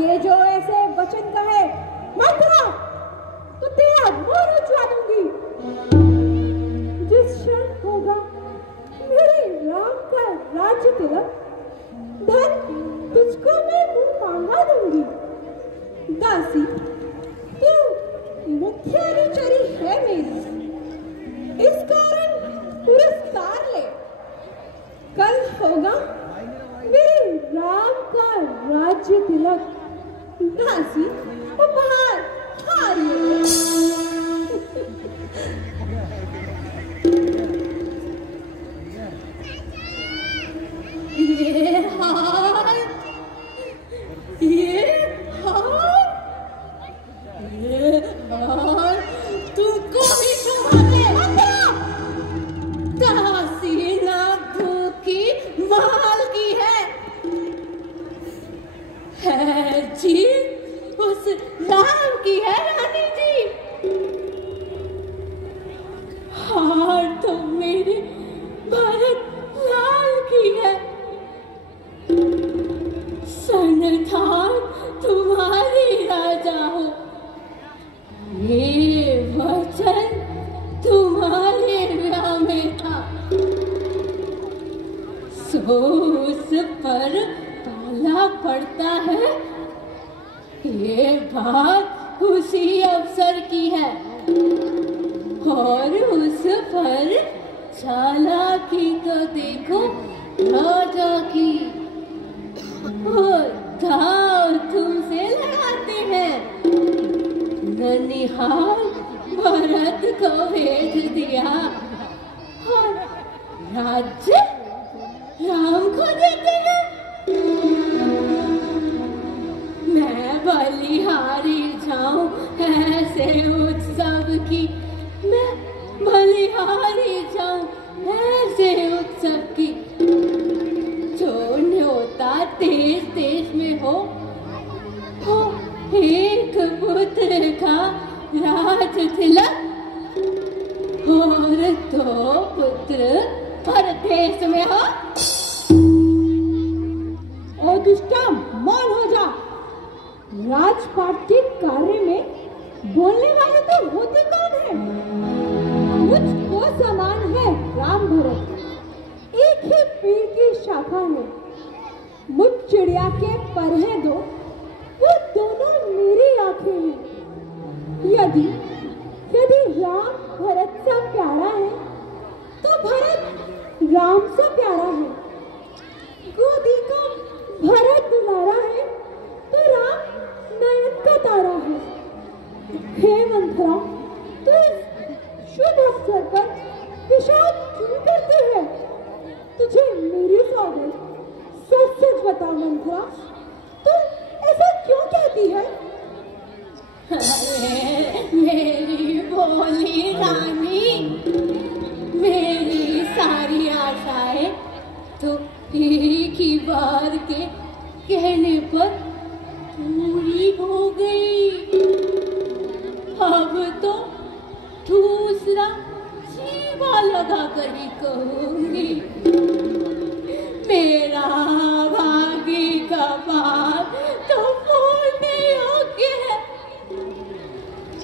के जो ऐसे वचन कहे मंत्रा तो तेरा मुंह उजला दूंगी। जिस क्षण होगा मेरे राम का राज्य तिलक, धन तुझको मैं मुंह मांगा दूंगी। दासी तू मुख्य अनुचरी है मेरी, इस कारण पुरस्कार ले। कल होगा मेरे राम का राज्य तिलक, दासी उपहार हारिए। ये हार, ये हार, ये हार तुमको भी शोभा दासी ना भूखी माल की है जी, उस राम की है रानी जी। हार तो मेरे भरत लाल की है, सनथान तुम्हारी राजा हो। ये वचन तुम्हारे ब्याह में था, सो उस पर पाला पड़ता है। ये बात उसी अवसर की है और उस पर चालाकी तो देखो राजा की। दाव तुमसे लगाते हैं, ननिहाल भरत को भेज दिया और राज्य राम को देते हैं। मैं बलिहारी जाऊं ऐसे उत्सव की, मैं बलिहारी जाऊं ऐसे उत्सव की। जो न्योता देश देश में हो एक पुत्र का राज तिलक और दो पुत्र परदेश में हो। ओ दुष्टा मौन हो जा। राजपाट के कार्य में बोलने वाले तो होते कौन है? मुझको समान है राम भरत, एक ही पेड़ की शाखा में। मुझ चिड़िया के पर हैं दो, वो दोनों मेरी आंखें हैं। यदि राम भरत सा प्यारा है तो भरत राम सा प्यारा है। गोदी को भरत दुलारा है तो राम नयन का तारा है। हे मंथरा, तू इस शुभ अवसर पर विषाद क्यों करती है? तुझे मेरी सौगंध, सच सच बता मंथरा, तू ऐसा क्यों कहती है? अरे मेरी भोली रानी, मेरी सारी आशाएं तो एक ही बार के कहने पर पूरी हो गई। अब तो दूसरा जीवा लगा कर ही कहूंगी, मेरा भागी कपाल तो फूलने योग्य है।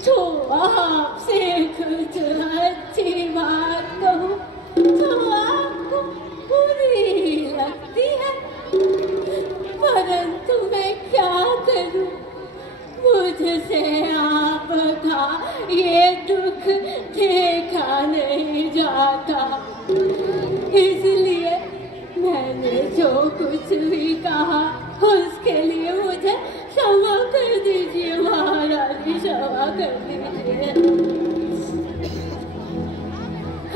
तो आपसे कुछ अच्छी बात कहूँ तो आपको बुरी लगती है, परंतु मैं क्या करूँ, मुझसे आपका ये दुख देखा नहीं जाता। इसलिए मैंने जो कुछ भी कहा उसके लिए मुझे क्षमा कर दीजिए महारानी, क्षमा कर दीजिए।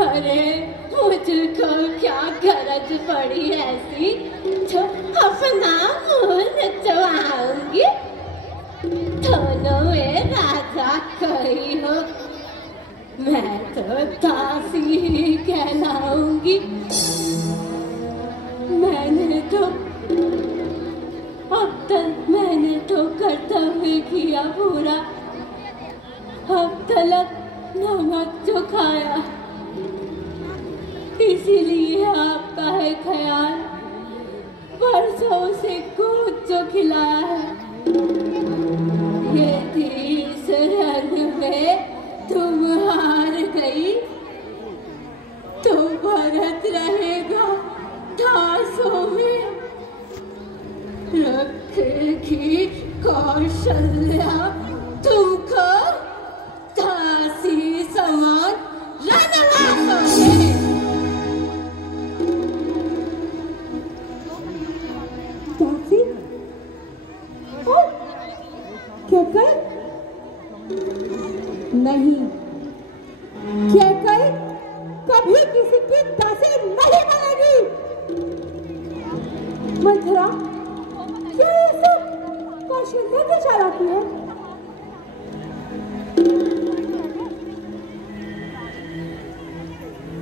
अरे मुझको क्या गरज पड़ी ऐसी जो अपना मुंह नचवाऊंगी? दोनों में राजा कोई हो, मैं तो दासी ही कहलाऊंगी। मैंने तो कर्तव्य किया पूरा, अब तलक नमक जो खाया, इसीलिए आपका है ख्याल, परसों से दूध जो खिलाया है। की कौशल्या तुमको दासी समान रणवासोगे। दासी? और क्या कर? नहीं, क्या कर कभी किसी की दासी नहीं बनेगी। मंथरा, क्या ये सब कौशल्या की चालाकी है?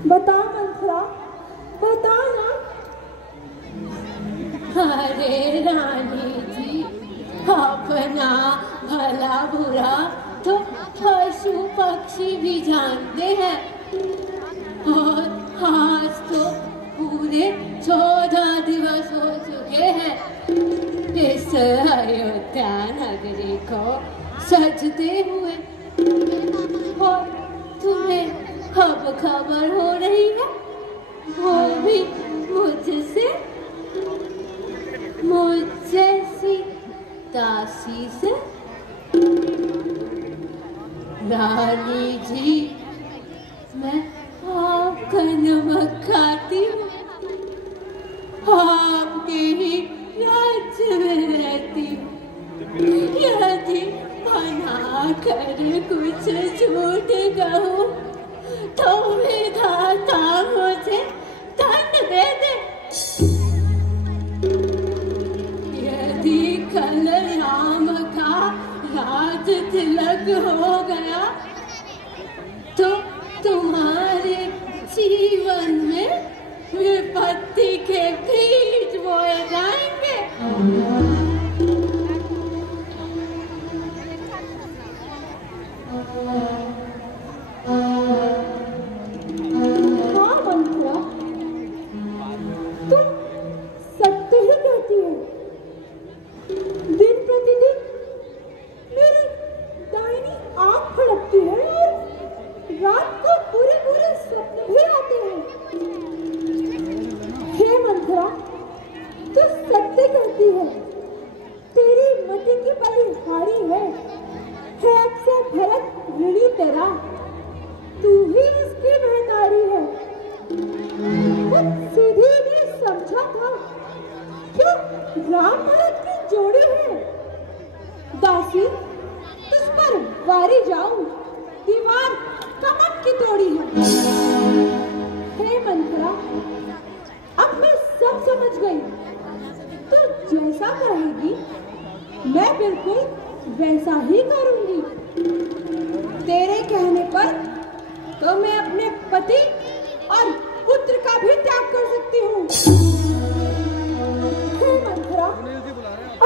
बता मंथरा, बता ना। अरे रानी जी, अपना भला बुरा तो पशु पक्षी भी जानते हैं। और आज तो पूरे 14 दिवस हो चुके हैं इस अयोध्या नगरी को सजते हुए, और तुम्हें अब खबर हो रही है, वो भी मुझसे, मुझ जैसी दासी से। रानी जी, मैं आपका नमक खाती हूँ, आपके ही राज्य में रहती हूँ। यदि बना कर कुछ झूठ कहूँ तो विधाता मुझे दंड दे दे। यदि कल राम का राज तिलक हो गया तो तुम्हारे जीवन में विपत्ति के बीज बोए जाएंगे। हाँ मंथरा, तुम सत्य ही कहती हो। दिन प्रतिदिन मेरी दाहिनी आंख फड़कती है और रात को पूरे पूरे स्वप्न भी आते हैं। हे मंथरा, तू सत्य कहती है। तेरी मति की बलिहारी है अक्षय भरत ऋणी तेरा, तू ही इसकी महतारी है। खुद सीधी ने समझा था क्या राम भरत की जोड़ी है। दासी, तुझ पर वारी जाऊं, दीवार कमर की तोड़ी है। हे मंथरा, अब मैं सब समझ गई। तू जैसा कहेगी मैं बिल्कुल वैसा ही करूंगी। तेरे कहने पर तो मैं अपने पति और पुत्र का भी त्याग कर सकती हूँ। हे मंथरा,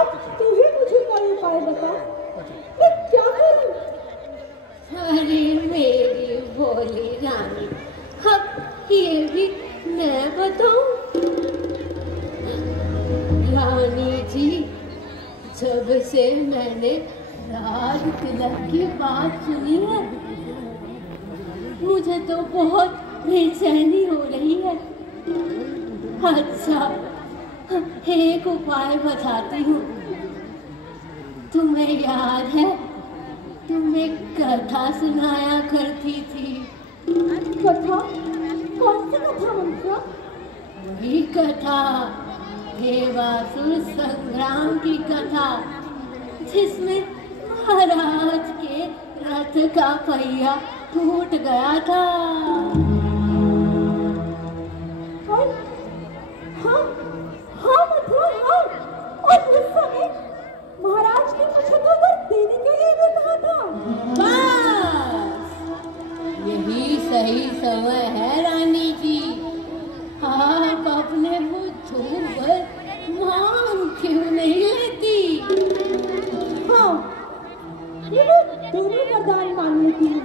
अब तू ही मुझे कोई उपाय बता, मैं क्या करूं? अरे मेरी भोली रानी, अब ये भी मैं बताऊं? रानी जी, जब से मैंने राज तिलक की बात सुनी है, मुझे तो बहुत बेचैनी हो रही है। अच्छा, एक उपाय बताती हूँ। तुम्हें याद है, तुम एक कथा सुनाया करती थी। कथा? कौन सी कथा मंथरा? वही कथा, देवासुर संग्राम की कथा, जिसमें महाराज के रथ का पहिया टूट गया था। हाँ, हाँ मंथरा, हाँ। और उस समय महाराज ने मुझे तो वर देने के लिए भी कहा था। बस यही सही समय है रानी जी। आप अपने बुद्धू पर मांग क्यों नहीं लेती? हाँ, ये मैं दोनों वरदान मांग लेती हूँ।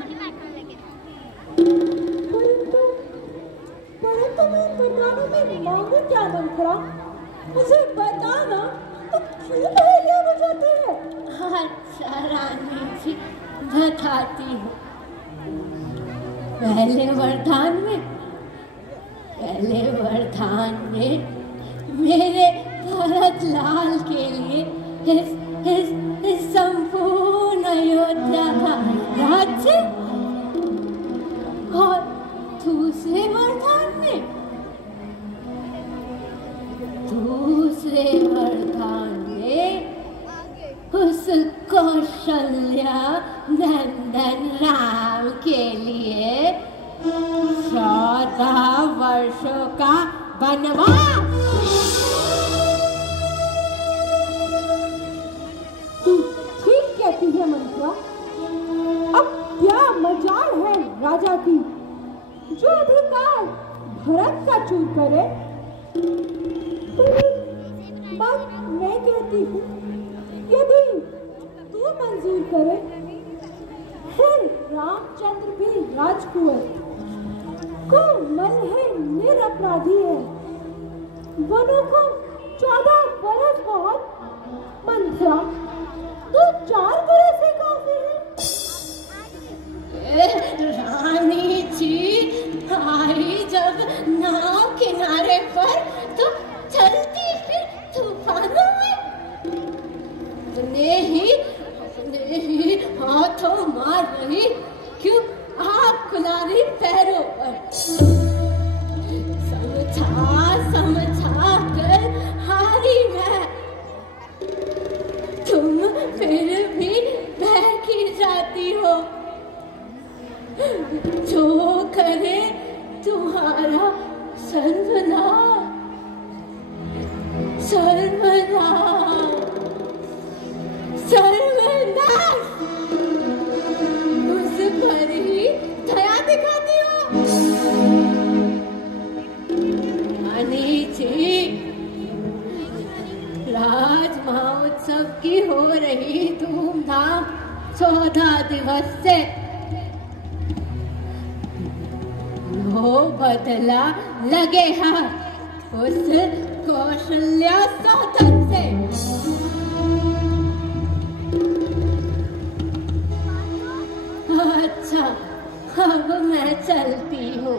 परंतु मैं वरदानों में मांगू क्या मंथरा? मुझे बताना, तो क्यों पहेलियां बुझाते हैं? अच्छा रानी जी, बताती हूँ। पहले वरदान में मेरे भरत लाल के लिए कौशल्या नंदन राम के लिए 14 वर्षों का वनवास। तू ठीक कहती है मंत्रा। अब क्या मजाल है राजा की जो अधिकार भरत का चूर करे। बात मैं कहती हूँ, यदि तू मंजूर करे फिर रामचंद्र भी राजकुंवर को मन है निरपराधी है। वनों को 14 बरस बहुत, मंत्रा तो 4 बरस से काफी है। रानी जी आई जब नाव किनारे पर तो चलती फिर तूफानों में अपने ही हाथों मार रही, क्यों आग खुला रही पैरों पर। समझा कर हारी मैं, तुम फिर भी बहकी जाती हो। जो करे तुम्हारा सर्वनाश, सर्वनाश। उस पर ही दया दिखाती हो। रानी जी, राज महोत्सव की हो रही धूमधाम 14 दिवस से वो बदला लगे हैं उस कौशल्या सौतन से। अच्छा, अब मैं चलती हूँ।